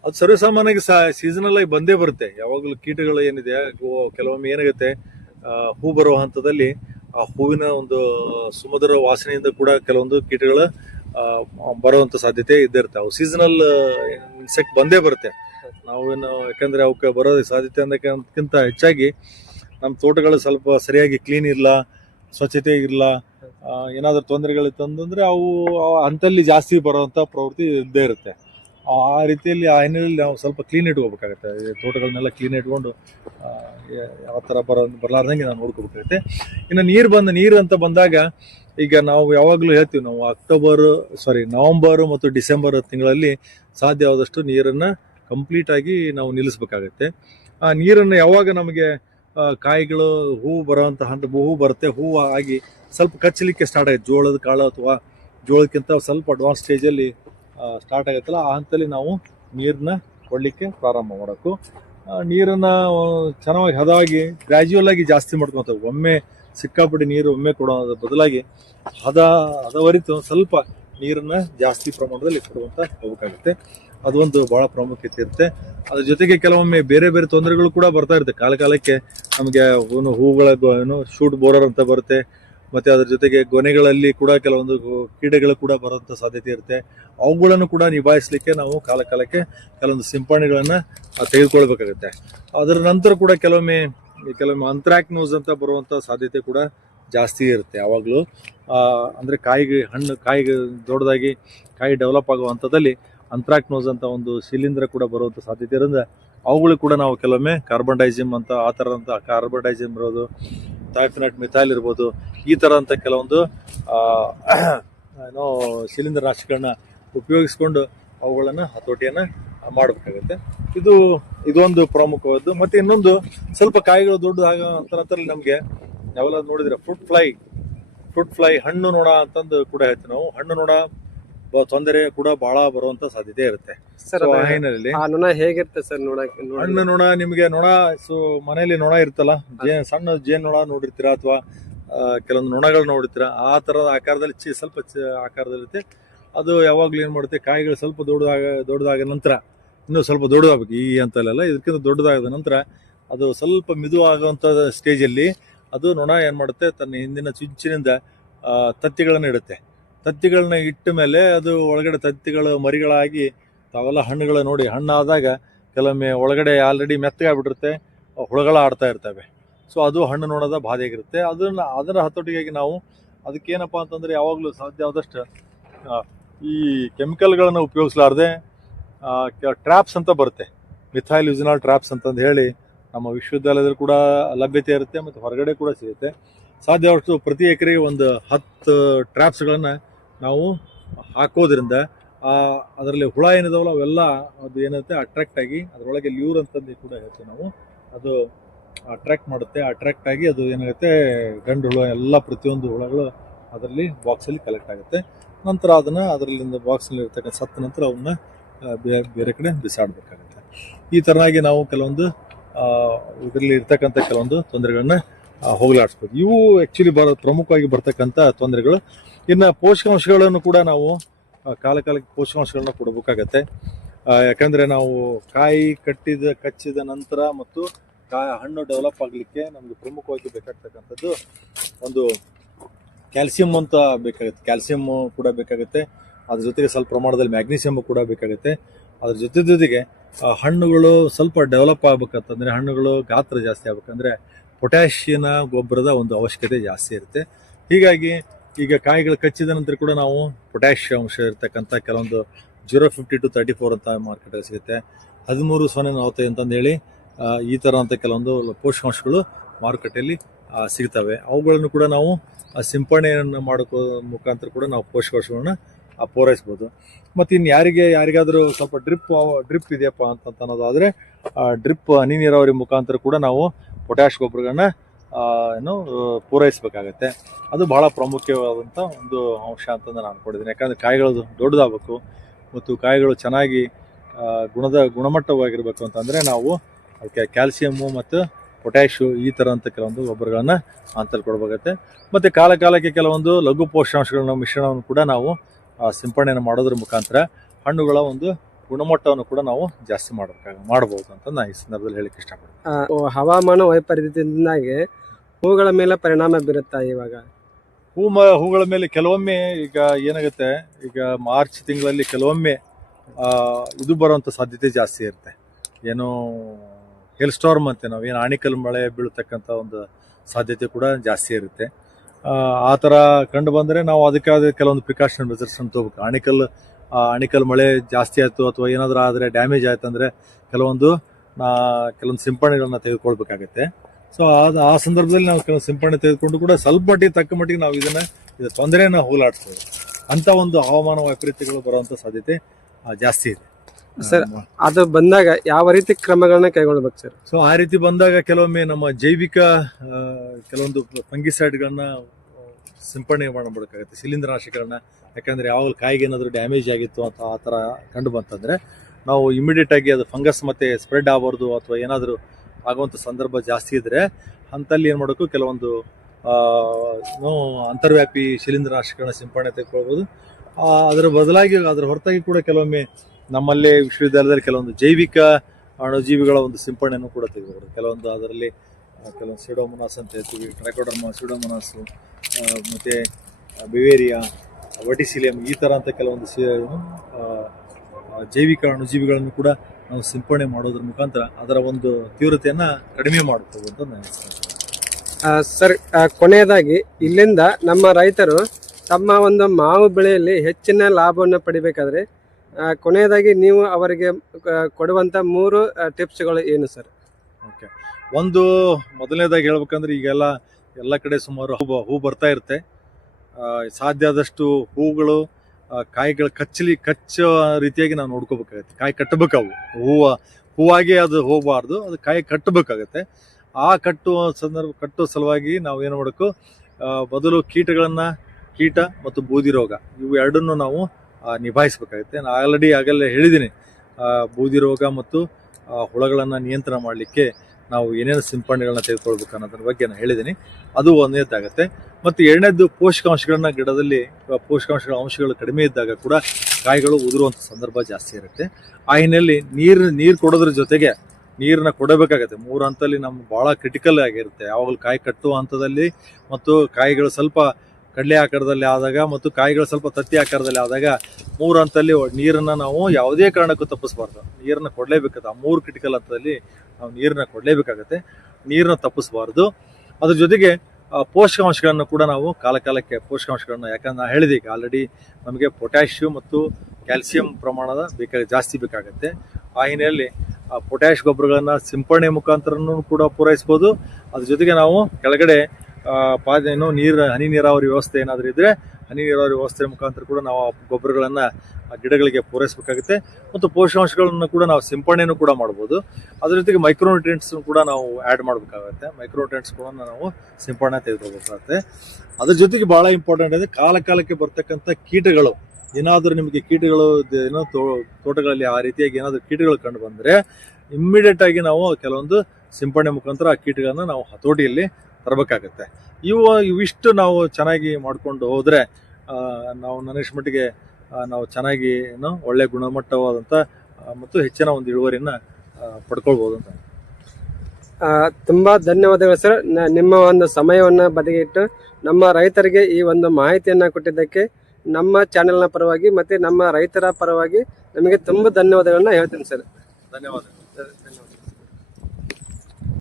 ಅದು ಸರ್ವಸಾಮಾನ್ಯವಾಗಿ ಸೀಸನಲ್ ಆಗಿ ಬಂದೇ ಬರುತ್ತೆ. ಯಾವಾಗಲೂ ಕೀಟಗಳು ಏನಿದೆ, ಕೆಲವೊಮ್ಮೆ ಏನಾಗುತ್ತೆ, ಹೂ ಬರುವ ಹಂತದಲ್ಲಿ ಆ ಹೂವಿನ ಒಂದು ಸುಮಧುರ ವಾಸನೆಯಿಂದ ಕೂಡ ಕೆಲವೊಂದು ಕೀಟಗಳ ಬರುವಂತ ಸಾಧ್ಯತೆ ಇದ್ದೇ ಇರುತ್ತೆ. ಅವು ಸೀಸನಲ್ ಇನ್ಸೆಕ್ಟ್ ಬಂದೇ ಬರುತ್ತೆ. ನಾವೇನು ಯಾಕಂದ್ರೆ ಅವಕ್ಕೆ ಬರೋ ಸಾಧ್ಯತೆ ಅನ್ನೋಕ್ಕಿಂತ ಹೆಚ್ಚಾಗಿ ನಮ್ಮ ತೋಟಗಳು ಸ್ವಲ್ಪ ಸರಿಯಾಗಿ ಕ್ಲೀನ್ ಇಲ್ಲ, ಸ್ವಚ್ಛತೆ ಇಲ್ಲ, ಏನಾದರೂ ತೊಂದರೆಗಳಿತ್ತು ಅಂತಂದ್ರೆ ಅವು ಅಂತಲ್ಲಿ ಜಾಸ್ತಿ ಬರುವಂತ ಪ್ರವೃತ್ತಿ ಇದ್ದೇ ಇರುತ್ತೆ. ಆ ರೀತಿಯಲ್ಲಿ ಆ ಹಿನ್ನೆಲೆಯಲ್ಲಿ ನಾವು ಸ್ವಲ್ಪ ಕ್ಲೀನ್ ಇಟ್ಕೋಬೇಕಾಗುತ್ತೆ. ತೋಟಗಳನ್ನೆಲ್ಲ ಕ್ಲೀನ್ ಇಟ್ಕೊಂಡು ಯಾವ ಥರ ಬರಲಾರ್ದಂಗೆ ನಾವು ನೋಡ್ಕೋಬೇಕಾಗುತ್ತೆ. ಇನ್ನು ನೀರು ಅಂತ ಬಂದಾಗ ಈಗ ನಾವು ಯಾವಾಗಲೂ ಹೇಳ್ತೀವಿ, ನಾವು ನವೆಂಬರ್ ಮತ್ತು ಡಿಸೆಂಬರ್ ತಿಂಗಳಲ್ಲಿ ಸಾಧ್ಯವಾದಷ್ಟು ನೀರನ್ನು ಕಂಪ್ಲೀಟ್ ಆಗಿ ನಾವು ನಿಲ್ಲಿಸ್ಬೇಕಾಗತ್ತೆ. ಆ ನೀರನ್ನು ಯಾವಾಗ ನಮಗೆ ಕಾಯಿಗಳು ಹೂವು ಬರುವಂಥ ಹೂವು ಬರುತ್ತೆ, ಹೂವು ಆಗಿ ಸ್ವಲ್ಪ ಕಚ್ಚಲಿಕ್ಕೆ ಸ್ಟಾರ್ಟ್ ಆಗುತ್ತೆ, ಜೋಳದ ಕಾಳು ಅಥವಾ ಜೋಳಕ್ಕಿಂತ ಸ್ವಲ್ಪ ಅಡ್ವಾನ್ಸ್ ಸ್ಟೇಜಲ್ಲಿ ಸ್ಟಾರ್ಟ್ ಆಗುತ್ತಲ್ಲ, ಆ ಹಂತದಲ್ಲಿ ನಾವು ನೀರನ್ನ ಕೊಡಲಿಕ್ಕೆ ಪ್ರಾರಂಭ ಮಾಡಬೇಕು. ನೀರನ್ನು ಚೆನ್ನಾಗಿ ಹದವಾಗಿ ಗ್ರ್ಯಾಜುವಲ್ ಆಗಿ ಜಾಸ್ತಿ ಮಾಡ್ಕೊತ, ಒಮ್ಮೆ ಸಿಕ್ಕಾಪಟ್ಟೆ ನೀರು ಒಮ್ಮೆ ಕೊಡೋದ್ರ ಬದಲಾಗಿ ಹದವರಿತು ಸ್ವಲ್ಪ ನೀರನ್ನ ಜಾಸ್ತಿ ಪ್ರಮಾಣದಲ್ಲಿ ಕೊಡುವಂತ ಹೋಗಬೇಕಾಗುತ್ತೆ. ಅದೊಂದು ಬಹಳ ಪ್ರಾಮುಖ್ಯತೆ ಇರುತ್ತೆ. ಅದ್ರ ಜೊತೆಗೆ ಕೆಲವೊಮ್ಮೆ ಬೇರೆ ಬೇರೆ ತೊಂದರೆಗಳು ಕೂಡ ಬರ್ತಾ ಇರುತ್ತೆ. ಕಾಲಕ್ಕೆ ನಮಗೆ ಹೂಗಳ ಶೂಟ್ ಬೋರರ್ ಅಂತ ಬರುತ್ತೆ. ಮತ್ತೆ ಅದ್ರ ಜೊತೆಗೆ ಗೊನೆಗಳಲ್ಲಿ ಕೂಡ ಕೆಲವೊಂದು ಕೀಡೆಗಳು ಕೂಡ ಬರುವಂತ ಸಾಧ್ಯತೆ ಇರುತ್ತೆ. ಅವುಗಳನ್ನು ಕೂಡ ನಿಭಾಯಿಸಲಿಕ್ಕೆ ನಾವು ಕಾಲಕ್ಕೆ ಕೆಲವೊಂದು ಸಿಂಪರಣೆಗಳನ್ನ ತೆಗೆದುಕೊಳ್ಬೇಕಾಗುತ್ತೆ. ಅದರ ನಂತರ ಕೂಡ ಕೆಲವೊಮ್ಮೆ ಅಂತ್ರಾಕ್ನೋಸ್ ಅಂತ ಬರುವಂತ ಸಾಧ್ಯತೆ ಕೂಡ ಜಾಸ್ತಿ ಇರುತ್ತೆ. ಯಾವಾಗಲೂ ಅಂದ್ರೆ ಕಾಯಿಗೆ ದೊಡ್ಡದಾಗಿ ಕಾಯಿ ಡೆವಲಪ್ ಆಗೋ ಹಂತದಲ್ಲಿ ಅಂತ್ರಾಕ್ನೋಸ್ ಅಂತ ಒಂದು ಶಿಲೀಂಧ್ರ ಕೂಡ ಬರುವಂತ ಸಾಧ್ಯತೆ ಇರೋದ್ರಿಂದ ಅವುಗಳು ಕೂಡ ನಾವು ಕೆಲವೊಮ್ಮೆ ಕಾರ್ಬನ್ಡೈಸಿಮ್ ಅಂತ ಆ ಥರ ಅಂತ ಕಾರ್ಬನ್ಡೈಸಿಮ್ ಇರೋದು, ಥೈಫಿನಟ್ ಮಿಥೈಲ್ ಇರ್ಬೋದು, ಈ ಥರ ಅಂತ ಕೆಲವೊಂದು ಶಿಲೀಂಧ್ರ ನಾಶಗಳನ್ನ ಉಪಯೋಗಿಸ್ಕೊಂಡು ಅವುಗಳನ್ನು ಹತೋಟಿಯನ್ನು ಮಾಡಬೇಕಾಗುತ್ತೆ. ಇದೊಂದು ಪ್ರಮುಖವಾದ್ದು. ಮತ್ತೆ ಇನ್ನೊಂದು ಸ್ವಲ್ಪ ಕಾಯಿಗಳು ದೊಡ್ಡದಾಗ ನಂತರ ನಮಗೆ ನಾವೆಲ್ಲ ನೋಡಿದ್ರೆ ಫ್ರೂಟ್ ಫ್ಲೈ ಹಣ್ಣು ನೊಣ ಅಂತಂದು ಕೂಡ ಹೇಳ್ತೀವಿ ನಾವು. ಹಣ್ಣು ನೊಣ ತೊಂದರೆ ಕೂಡ ಬಹಳ ಬರುವಂತ ಸಾಧ್ಯತೆ ಇರುತ್ತೆ. ಹೇಗಿರುತ್ತೆ ಸರ್ ನೋಡಕ್ಕೆ? ಹಣ್ಣು ನೊಣ ನಿಮಗೆ ಮನೆಯಲ್ಲಿ ನೊಣ ಇರ್ತಲ್ಲ, ಸಣ್ಣ ಜೇನು ನೊಣ ನೋಡಿರ್ತೀರಾ ಅಥವಾ ಕೆಲವೊಂದು ನೊಣಗಳು ನೋಡಿರ್ತೀರಾ, ಆ ತರದ ಆಕಾರದಲ್ಲಿ ಸ್ವಲ್ಪ ಆಕಾರದಲ್ಲಿರುತ್ತೆ. ಅದು ಯಾವಾಗ್ಲೂ ಏನ್ ಮಾಡುತ್ತೆ, ಕಾಯಿಗಳು ಸ್ವಲ್ಪ ದೊಡ್ಡದಾಗ ನಂತರ ಇನ್ನೂ ಸ್ವಲ್ಪ ದೊಡ್ಡದಾಗಬೇಕು, ಈ ಅಂತಲ್ಲ, ಇದಕ್ಕಿಂತ ದೊಡ್ಡದಾದ ನಂತರ ಅದು ಸ್ವಲ್ಪ ಮಿದು ಆಗುವಂತ ಸ್ಟೇಜಲ್ಲಿ ಅದು ನೊಣ ಏನ್ ಮಾಡುತ್ತೆ, ತನ್ನ ಹಿಂದಿನ ಚುಂಚಿನಿಂದ ತತ್ತಿಗಳನ್ನ ಇಡುತ್ತೆ. ತತ್ತಿಗಳನ್ನ ಇಟ್ಟ ಮೇಲೆ ಅದು ಒಳಗಡೆ ತತ್ತಿಗಳು ಮರಿಗಳಾಗಿ ತಾವೆಲ್ಲ ಹಣ್ಣುಗಳ ನೋಡಿ, ಹಣ್ಣಾದಾಗ ಕೆಲವೊಮ್ಮೆ ಒಳಗಡೆ ಆಲ್ರೆಡಿ ಮೆತ್ತಗಾಗ್ಬಿಟ್ಟಿರುತ್ತೆ, ಹುಳಗಳ ಆಡ್ತಾ ಇರ್ತವೆ. ಸೊ ಅದು ಹಣ್ಣು ನೋಡೋದ ಬಾಧೆಯಾಗಿರುತ್ತೆ. ಅದರ ಹತೋಟಿಗಾಗಿ ನಾವು ಅದಕ್ಕೇನಪ್ಪ ಅಂತಂದ್ರೆ ಯಾವಾಗಲೂ ಸಾಧ್ಯ ಆದಷ್ಟು ಈ ಕೆಮಿಕಲ್ಗಳನ್ನು ಉಪಯೋಗಿಸಲಾರ್ದೆ ಟ್ರ್ಯಾಪ್ಸ್ ಅಂತ ಬರುತ್ತೆ, ಮಿಥೈಲ್ ಯೂಸಿನಾಲ್ ಟ್ರ್ಯಾಪ್ಸ್ ಅಂತಂದು ಹೇಳಿ ನಮ್ಮ ವಿಶ್ವವಿದ್ಯಾಲಯದಲ್ಲಿ ಕೂಡ ಲಭ್ಯತೆ ಇರುತ್ತೆ ಮತ್ತು ಹೊರಗಡೆ ಕೂಡ ಸಿಗುತ್ತೆ. ಸಾಧ್ಯವಾದಷ್ಟು ಪ್ರತಿ ಎಕರೆಗೆ ಒಂದು 10 ಟ್ರ್ಯಾಪ್ಸ್ಗಳನ್ನು ನಾವು ಹಾಕೋದ್ರಿಂದ ಅದರಲ್ಲಿ ಹುಳ ಏನಿದಾವಲ್ಲ ಅವೆಲ್ಲ ಅದು ಏನಿರುತ್ತೆ ಅಟ್ರಾಕ್ಟ್ ಆಗಿ ಅದರೊಳಗೆ ಲ್ಯೂರ್ ಅಂತಂದು ಕೂಡ ಹೇಳ್ತೀವಿ ನಾವು, ಅದು ಅಟ್ರಾಕ್ಟ್ ಮಾಡುತ್ತೆ. ಅಟ್ರಾಕ್ಟ್ ಆಗಿ ಅದು ಏನಾಗುತ್ತೆ, ಗಂಡು ಹುಳ ಎಲ್ಲ ಪ್ರತಿಯೊಂದು ಹುಳಗಳು ಅದರಲ್ಲಿ ಬಾಕ್ಸಲ್ಲಿ ಕಲೆಕ್ಟ್ ಆಗುತ್ತೆ. ನಂತರ ಅದರಲ್ಲಿಂದ ಬಾಕ್ಸಲ್ಲಿ ಇರ್ತಕ್ಕಂಥ ಸತ್ತ ನಂತರ ಅವನ್ನ ಬೇರೆ ಕಡೆ ಬಿಸಾಡಬೇಕಾಗುತ್ತೆ. ಈ ಥರನಾಗಿ ನಾವು ಕೆಲವೊಂದು ಇದರಲ್ಲಿ ಇರ್ತಕ್ಕಂಥ ಕೆಲವೊಂದು ತೊಂದರೆಗಳನ್ನ ಹೋಗಲಾಡಿಸ್ಬೋದು. ಇವು ಆ್ಯಕ್ಚುಲಿ ಪ್ರಮುಖವಾಗಿ ಬರ್ತಕ್ಕಂಥ ತೊಂದರೆಗಳು. ಇನ್ನು ಪೋಷಕಾಂಶಗಳನ್ನು ಕೂಡ ನಾವು ಕಾಲಕ್ಕೆ ಪೋಷಕಾಂಶಗಳನ್ನ ಕೊಡಬೇಕಾಗತ್ತೆ. ಯಾಕಂದರೆ ನಾವು ಕಾಯಿ ಕಚ್ಚಿದ ನಂತರ ಮತ್ತು ಹಣ್ಣು ಡೆವಲಪ್ ಆಗಲಿಕ್ಕೆ ನಮಗೆ ಪ್ರಮುಖವಾಗಿ ಬೇಕಾಗ್ತಕ್ಕಂಥದ್ದು ಒಂದು ಕ್ಯಾಲ್ಸಿಯಂ ಅಂತ ಬೇಕಾಗುತ್ತೆ. ಕ್ಯಾಲ್ಸಿಯಂ ಕೂಡ ಬೇಕಾಗುತ್ತೆ. ಅದ್ರ ಜೊತೆಗೆ ಸ್ವಲ್ಪ ಪ್ರಮಾಣದಲ್ಲಿ ಮ್ಯಾಗ್ನೀಷಿಯಮ್ ಕೂಡ ಬೇಕಾಗುತ್ತೆ. ಅದ್ರ ಜೊತೆಗೆ ಹಣ್ಣುಗಳು ಸ್ವಲ್ಪ ಡೆವಲಪ್ ಆಗ್ಬೇಕಂತಂದ್ರೆ, ಹಣ್ಣುಗಳು ಗಾತ್ರ ಜಾಸ್ತಿ ಆಗ್ಬೇಕಂದ್ರೆ ಪೊಟ್ಯಾಷಿಯನ ಗೊಬ್ಬರದ ಒಂದು ಅವಶ್ಯಕತೆ ಜಾಸ್ತಿ ಇರುತ್ತೆ. ಹೀಗಾಗಿ ಈಗ ಕಾಯಿಗಳು ಕಚ್ಚಿದ ನಂತರ ಕೂಡ ನಾವು ಪೊಟ್ಯಾಷಿಯಂ ಅಂಶ ಇರ್ತಕ್ಕಂಥ ಕೆಲವೊಂದು 050 to 34 ಅಂತ ಮಾರ್ಕೆಟಲ್ಲಿ ಸಿಗುತ್ತೆ, 13-0-40 ಅಂತಂದು ಹೇಳಿ ಈ ಥರ ಅಂತ ಕೆಲವೊಂದು ಪೋಷಕಾಂಶಗಳು ಮಾರುಕಟ್ಟೆಯಲ್ಲಿ ಸಿಗ್ತವೆ. ಅವುಗಳನ್ನು ಕೂಡ ನಾವು ಸಿಂಪರಣೆಯನ್ನು ಮಾಡೋಕೋ ಮುಖಾಂತರ ಕೂಡ ನಾವು ಪೋಷಕಾಂಶಗಳನ್ನ ಪೂರೈಸ್ಬೋದು. ಮತ್ತು ಇನ್ನು ಯಾರಿಗಾದರೂ ಸ್ವಲ್ಪ ಡ್ರಿಪ್ ಇದೆಯಪ್ಪ ಅಂತ ಅನ್ನೋದಾದರೆ ಡ್ರಿಪ್ ಹನಿ ನೀರಾವರಿ ಮುಖಾಂತರ ಕೂಡ ನಾವು ಪೊಟ್ಯಾಷ್ ಗೊಬ್ಬರಗಳನ್ನ ಪೂರೈಸಬೇಕಾಗತ್ತೆ. ಅದು ಬಹಳ ಪ್ರಾಮುಖ್ಯವಾದಂಥ ಒಂದು ಅಂಶ ಅಂತಂದು ನಾನು ಅನ್ಕೊಂಡಿದ್ದೀನಿ. ಯಾಕಂದರೆ ಕಾಯಿಗಳು ದೊಡ್ಡದಾಗಬೇಕು ಮತ್ತು ಕಾಯಿಗಳು ಚೆನ್ನಾಗಿ ಗುಣಮಟ್ಟವಾಗಿರಬೇಕು ಅಂತಂದರೆ ನಾವು ಅದಕ್ಕೆ ಕ್ಯಾಲ್ಸಿಯಮ್ಮು ಮತ್ತು ಪೊಟ್ಯಾಷು ಈ ಥರ ಅಂತ ಕೆಲವೊಂದು ಗೊಬ್ಬರಗಳನ್ನು ಅಂತಲ್ಲಿ ಕೊಡಬೇಕಾಗತ್ತೆ. ಮತ್ತು ಕಾಲಕ್ಕೆ ಕೆಲವೊಂದು ಲಘು ಪೋಷಕಾಂಶಗಳನ್ನ ಮಿಶ್ರಣವನ್ನು ಕೂಡ ನಾವು ಸಿಂಪರಣೆಯನ್ನು ಮಾಡೋದ್ರ ಮುಖಾಂತರ ಹಣ್ಣುಗಳ ಒಂದು ಗುಣಮಟ್ಟವನ್ನು ಕೂಡ ನಾವು ಜಾಸ್ತಿ ಮಾಡಬಹುದು ಅಂತ ನಾನು ಈ ಸಂದರ್ಭದಲ್ಲಿ ಹೇಳಿಕ್ಕೆ ಇಷ್ಟಪಡ್ತೀನಿ. ಹವಾಮಾನ ವೈಪರೀತ್ಯದಿಂದಾಗಿ ಹೂಗಳ ಮೇಲೆ ಪರಿಣಾಮ ಬೀರುತ್ತಾ ಇವಾಗ? ಹೂಗಳ ಮೇಲೆ ಕೆಲವೊಮ್ಮೆ ಈಗ ಏನಾಗುತ್ತೆ, ಈಗ ಮಾರ್ಚ್ ತಿಂಗಳಲ್ಲಿ ಕೆಲವೊಮ್ಮೆ ಇದು ಬರುವಂಥ ಸಾಧ್ಯತೆ ಜಾಸ್ತಿ ಇರುತ್ತೆ. ಏನು ಹೇಲ್ ಸ್ಟಾರ್ಮ್ ಅಂತ ನಾವೇನು ಆಣಿಕಲ್ ಮಳೆ ಬೀಳತಕ್ಕಂಥ ಒಂದು ಸಾಧ್ಯತೆ ಕೂಡ ಜಾಸ್ತಿ ಇರುತ್ತೆ. ಆ ಥರ ಕಂಡು ಬಂದರೆ ನಾವು ಅದಕ್ಕಾದ ಕೆಲವೊಂದು ಪ್ರಿಕಾಷನ್ ಮೆಜರ್ಸ್ ಅಂತ ತಗೋಬೇಕು. ಆಣಿಕಲ್ ಮಳೆ ಜಾಸ್ತಿ ಆಯಿತು ಅಥವಾ ಏನಾದರೂ ಆದರೆ ಡ್ಯಾಮೇಜ್ ಆಯ್ತು ಅಂದರೆ ಕೆಲವೊಂದು ಸಿಂಪಡಣೆಗಳನ್ನ ತೆಗೆದುಕೊಳ್ಬೇಕಾಗತ್ತೆ. ಸೊ ಆ ಸಂದರ್ಭದಲ್ಲಿ ನಾವು ಕೆಲವೊಂದು ಸಿಂಪಡಣೆ ತೆಗೆದುಕೊಂಡು ಕೂಡ ಸ್ವಲ್ಪ ಮಟ್ಟಿಗೆ ತಕ್ಕ ಮಟ್ಟಿಗೆ ನಾವು ಇದು ತೊಂದರೆಯನ್ನು ಹೋಗಲಾಡಿಸ್ಬೋದು. ಅಂಥ ಒಂದು ಹವಾಮಾನ ವೈಪರೀತ್ಯಗಳು ಬರುವಂಥ ಸಾಧ್ಯತೆ ಜಾಸ್ತಿ ಇದೆ ಸರ್. ಅದು ಬಂದಾಗ ಯಾವ ರೀತಿ ಕ್ರಮಗಳನ್ನ ಕೈಗೊಳ್ಬೇಕು ಸರ್? ಸೊ ಆ ರೀತಿ ಬಂದಾಗ ಕೆಲವೊಮ್ಮೆ ನಮ್ಮ ಜೈವಿಕ ಕೆಲವೊಂದು ಫಂಗಿಸೈಡ್ಗಳನ್ನ ಸಿಂಪಡಣೆ ಮಾಡಬೇಕಾಗುತ್ತೆ, ಶಿಲೀಂಧ್ರನಾಶಕಗಳನ್ನ. ಯಾಕಂದರೆ ಯಾವಾಗ ಕಾಯಿಗೆ ಏನಾದರೂ ಡ್ಯಾಮೇಜ್ ಆಗಿತ್ತು ಅಂತ ಆ ಥರ ಕಂಡು ಬಂತಂದರೆ ನಾವು ಇಮಿಡಿಯೇಟ್ ಆಗಿ ಅದು ಫಂಗಸ್ ಮತ್ತೆ ಸ್ಪ್ರೆಡ್ ಆಗಬಾರ್ದು ಅಥವಾ ಏನಾದರೂ ಆಗುವಂಥ ಸಂದರ್ಭ ಜಾಸ್ತಿ ಇದ್ದರೆ ಅಂಥಲ್ಲಿ ಏನು ಮಾಡಬೇಕು, ಕೆಲವೊಂದು ಅಂತರ್ವ್ಯಾಪಿ ಶಿಲೀಂಧ್ರನಾಶಕಗಳನ್ನ ಸಿಂಪಡಣೆ ತೆಗೆದುಕೊಳ್ಬೋದು. ಅದರ ಬದಲಾಗಿ ಅದರ ಹೊರತಾಗಿ ಕೂಡ ಕೆಲವೊಮ್ಮೆ ನಮ್ಮಲ್ಲೇ ವಿಶ್ವವಿದ್ಯಾಲಯದಲ್ಲಿ ಕೆಲವೊಂದು ಜೈವಿಕ ಅಣುಜೀವಿಗಳ ಒಂದು ಸಿಂಪಡಣೆಯನ್ನು ಕೂಡ ತೆಗೆದುಕೊಳ್ಬೋದು. ಕೆಲವೊಂದು ಅದರಲ್ಲಿ ಕೆಲವೊಂದು ಸಿಡೋಮೊನಾಸ್ ಅಂತ ಹೇಳ್ತೀವಿ, ಟ್ರೈಕೋಡರ್ಮಾ, ಸಿಡೋಮೊನಾಸು, ಮತ್ತು ಬಿವೇರಿಯಾ, ವರ್ಟಿಸಿಲಿಯಂ, ಈ ಥರ ಅಂತ ಕೆಲವೊಂದು ಜೈವಿಕ ಅಣುಜೀವಿಗಳನ್ನು ಕೂಡ ನಾವು ಸಿಂಪಡಣೆ ಮಾಡೋದ್ರ ಮುಖಾಂತರ ಅದರ ಒಂದು ತೀವ್ರತೆಯನ್ನು ಕಡಿಮೆ ಮಾಡುತ್ತದೆ ಅಂತ ನಾನು ಹೇಳ್ತೀನಿ. ಸರ್, ಕೊನೆಯದಾಗಿ ಇಲ್ಲಿಂದ ನಮ್ಮ ರೈತರು ತಮ್ಮ ಒಂದು ಮಾವು ಬೆಳೆಯಲ್ಲಿ ಹೆಚ್ಚಿನ ಲಾಭವನ್ನು ಪಡಿಬೇಕಾದ್ರೆ ಕೊನೆಯದಾಗಿ ನೀವು ಅವರಿಗೆ ಕೊಡುವಂಥ 3 ಟಿಪ್ಸ್ಗಳು ಏನು ಸರ್? ಓಕೆ, ಒಂದು ಮೊದಲನೇದಾಗಿ ಹೇಳ್ಬೇಕಂದ್ರೆ ಈಗೆಲ್ಲ ಎಲ್ಲ ಕಡೆ ಸುಮಾರು ಹೂ ಬರ್ತಾ ಇರುತ್ತೆ. ಸಾಧ್ಯ ಆದಷ್ಟು ಹೂಗಳು ಕಾಯಿಗಳು ಕಚ್ಚೋ ರೀತಿಯಾಗಿ ನಾವು ನೋಡ್ಕೋಬೇಕಾಗತ್ತೆ. ಕಾಯಿ ಕಟ್ಟಬೇಕು, ಅವು ಹೂವಾಗಿ ಅದು ಹೋಗಬಾರ್ದು, ಅದು ಕಾಯಿ ಕಟ್ಟಬೇಕಾಗತ್ತೆ. ಆ ಕಟ್ಟೋ ಸಲುವಾಗಿ ನಾವು ಏನು ಮಾಡಬೇಕು, ಮೊದಲು ಕೀಟ ಮತ್ತು ಬೂದಿ ರೋಗ ಇವು ಎರಡನ್ನು ನಾವು ನಿಭಾಯಿಸಬೇಕಾಗುತ್ತೆ. ನಾನು ಆಗಲೇ ಹೇಳಿದ್ದೀನಿ, ಬೂದಿ ರೋಗ ಮತ್ತು ಹುಳಗಳನ್ನು ನಿಯಂತ್ರಣ ಮಾಡಲಿಕ್ಕೆ ನಾವು ಏನೇನು ಸಿಂಪಡಣೆಗಳನ್ನ ತೆಗೆದುಕೊಳ್ಬೇಕು ಅನ್ನೋದ್ರ ಬಗ್ಗೆ ನಾನು ಹೇಳಿದ್ದೀನಿ. ಅದು ಒಂದನೇದಾಗುತ್ತೆ. ಮತ್ತು ಎರಡನೇದು ಪೋಷಕಾಂಶಗಳನ್ನ ಗಿಡದಲ್ಲಿ ಪೋಷಕಾಂಶಗಳ ಅಂಶಗಳು ಕಡಿಮೆ ಇದ್ದಾಗ ಕೂಡ ಕಾಯಿಗಳು ಉದುರುವಂಥ ಸಂದರ್ಭ ಜಾಸ್ತಿ ಇರುತ್ತೆ. ಆ ಹಿನ್ನೆಲೆಯಲ್ಲಿ ನೀರು ಕೊಡೋದ್ರ ಜೊತೆಗೆ ನೀರನ್ನ ಕೊಡಬೇಕಾಗತ್ತೆ. 3 ಹಂತದಲ್ಲಿ ನಮ್ಗೆ ಭಾಳ ಕ್ರಿಟಿಕಲ್ ಆಗಿರುತ್ತೆ. ಯಾವಾಗಲೂ ಕಾಯಿ ಕಟ್ಟುವ ಹಂತದಲ್ಲಿ ಮತ್ತು ಕಾಯಿಗಳು ಸ್ವಲ್ಪ ಕಡಲೆ ಆಕಾರದಲ್ಲಿ ಆದಾಗ ಮತ್ತು ಕಾಯಿಗಳು ಸ್ವಲ್ಪ ತತ್ತಿ ಆಕಾರದಲ್ಲಿ ಆದಾಗ 3 ಹಂತದಲ್ಲಿ ನೀರನ್ನು ನಾವು ಯಾವುದೇ ಕಾರಣಕ್ಕೂ ತಪ್ಪಿಸಬಾರ್ದು. ನೀರನ್ನು ಕೊಡಲೇಬೇಕಾಗುತ್ತೆ. ಆ 3 ಕ್ರಿಟಿಕಲ್ ಹಂತದಲ್ಲಿ ನಾವು ನೀರನ್ನ ಕೊಡಲೇಬೇಕಾಗತ್ತೆ. ನೀರನ್ನ ತಪ್ಪಿಸಬಾರ್ದು. ಅದ್ರ ಜೊತೆಗೆ ಪೋಷಕಾಂಶಗಳನ್ನು ಕೂಡ ನಾವು ಕಾಲಕ್ಕೆ ಪೋಷಕಾಂಶಗಳನ್ನ, ಯಾಕಂದ್ರೆ ನಾನು ಹೇಳಿದೆ ಈಗ ಆಲ್ರೆಡಿ ನಮಗೆ ಪೊಟ್ಯಾಷಿಯಂ ಮತ್ತು ಕ್ಯಾಲ್ಸಿಯಂ ಪ್ರಮಾಣದ ಜಾಸ್ತಿ ಬೇಕಾಗುತ್ತೆ. ಆ ಹಿನ್ನೆಲೆಯಲ್ಲಿ ಪೊಟ್ಯಾಷ್ ಗೊಬ್ಬರಗಳನ್ನ ಸಿಂಪಡಣೆ ಮುಖಾಂತರನೂ ಕೂಡ ಪೂರೈಸ್ಬೋದು. ಅದ್ರ ಜೊತೆಗೆ ನಾವು ಕೆಳಗಡೆ ಹನಿ ನೀರಾವರಿ ವ್ಯವಸ್ಥೆ ಏನಾದರೂ ಇದ್ದರೆ ಹನಿ ನೀರಾವರಿ ವ್ಯವಸ್ಥೆ ಮುಖಾಂತರ ಕೂಡ ನಾವು ಗೊಬ್ಬರಗಳನ್ನು ಗಿಡಗಳಿಗೆ ಪೂರೈಸಬೇಕಾಗುತ್ತೆ. ಮತ್ತು ಪೋಷಕಾಂಶಗಳನ್ನು ಕೂಡ ನಾವು ಸಿಂಪಡಣೆನೂ ಕೂಡ ಮಾಡ್ಬೋದು. ಅದ್ರ ಜೊತೆಗೆ ಮೈಕ್ರೋನ್ಯೂಟ್ರಿಯೆಂಟ್ಸ್ ಕೂಡ ನಾವು ಆ್ಯಡ್ ಮಾಡಬೇಕಾಗುತ್ತೆ. ಮೈಕ್ರೋನ್ಯೂಟ್ರಿಯೆಂಟ್ಸ್ ಕೂಡ ನಾವು ಸಿಂಪಡಣೆ ತೆಗೆದುಕೊಳ್ಬೇಕಾಗುತ್ತೆ. ಅದ್ರ ಜೊತೆಗೆ ಭಾಳ ಇಂಪಾರ್ಟೆಂಟ್ ಅಂದರೆ ಕಾಲಕ್ಕೆ ಬರ್ತಕ್ಕಂಥ ಕೀಟಗಳು. ಏನಾದರೂ ನಿಮಗೆ ಕೀಟಗಳು ಏನೋ ತೋಟಗಳಲ್ಲಿ ಆ ರೀತಿಯಾಗಿ ಏನಾದರೂ ಕೀಟಗಳು ಕಂಡು ಬಂದರೆ ಇಮ್ಮಿಡಿಯೇಟ್ ಆಗಿ ನಾವು ಕೆಲವೊಂದು ಸಿಂಪಡಣೆ ಮುಖಾಂತರ ಆ ಕೀಟಗಳನ್ನು ನಾವು ಹತೋಟಿಯಲ್ಲಿ ತರಬೇಕಾಗತ್ತೆ. ಇವಿಷ್ಟು ನಾವು ಚೆನ್ನಾಗಿ ಮಾಡಿಕೊಂಡು ಹೋದರೆ ನಾವು ನನಗಿಷ್ಟ ಮಟ್ಟಿಗೆ ನಾವು ಚೆನ್ನಾಗಿ ಒಳ್ಳೆ ಗುಣಮಟ್ಟವಾದಂಥ ಮತ್ತು ಹೆಚ್ಚಿನ ಒಂದು ಇಳುವರಿಯನ್ನು ಪಡ್ಕೊಳ್ಬೋದು ಅಂತ. ತುಂಬ ಧನ್ಯವಾದಗಳು ಸರ್. ನಿಮ್ಮ ಒಂದು ಸಮಯವನ್ನು ಬದಿಗಿಟ್ಟು ನಮ್ಮ ರೈತರಿಗೆ ಈ ಒಂದು ಮಾಹಿತಿಯನ್ನು ಕೊಟ್ಟಿದ್ದಕ್ಕೆ ನಮ್ಮ ಚಾನೆಲ್ನ ಪರವಾಗಿ ಮತ್ತು ನಮ್ಮ ರೈತರ ಪರವಾಗಿ ನಿಮಗೆ ತುಂಬ ಧನ್ಯವಾದಗಳನ್ನ ಹೇಳ್ತೀನಿ ಸರ್. ಧನ್ಯವಾದ.